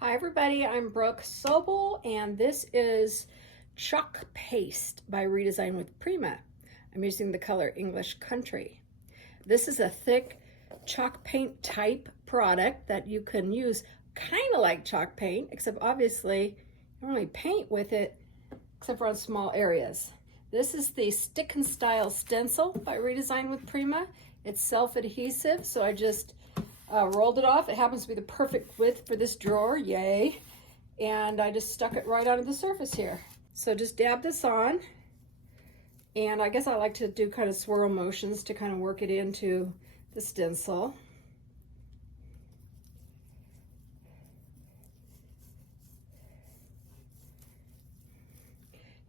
Hi everybody, I'm Brooke Sobel and this is Chalk Paste by Redesign with Prima. I'm using the color English Country. This is a thick chalk paint type product that you can use kind of like chalk paint, except obviously you don't really paint with it except for on small areas. This is the Stick and Style Stencil by Redesign with Prima. It's self-adhesive, so I just rolled it off. It happens to be the perfect width for this drawer, yay. And I just stuck it right onto the surface here. So just dab this on. And I guess I like to do kind of swirl motions to kind of work it into the stencil.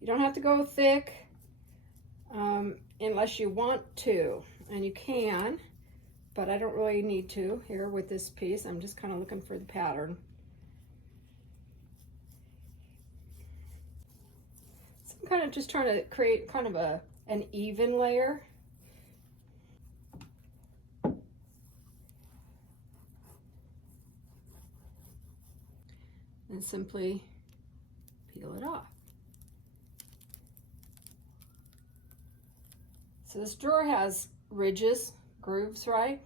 You don't have to go thick unless you want to, and you can. But I don't really need to here with this piece. I'm just kind of looking for the pattern. So I'm kind of just trying to create kind of an even layer. And simply peel it off. So this drawer has ridges, grooves, right?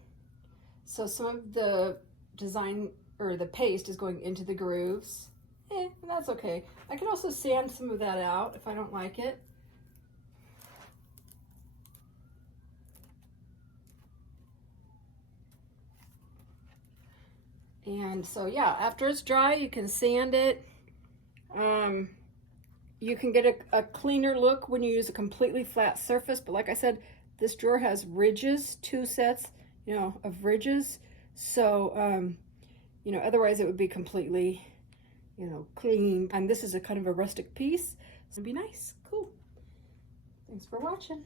So some of the design or the paste is going into the grooves. And that's okay. I can also sand some of that out if I don't like it. And so yeah, after it's dry, you can sand it. You can get a cleaner look when you use a completely flat surface, but like I said, this drawer has ridges, 2 sets, of ridges. So, otherwise it would be completely, clean. And this is a kind of a rustic piece. So it'd be nice. Cool. Thanks for watching.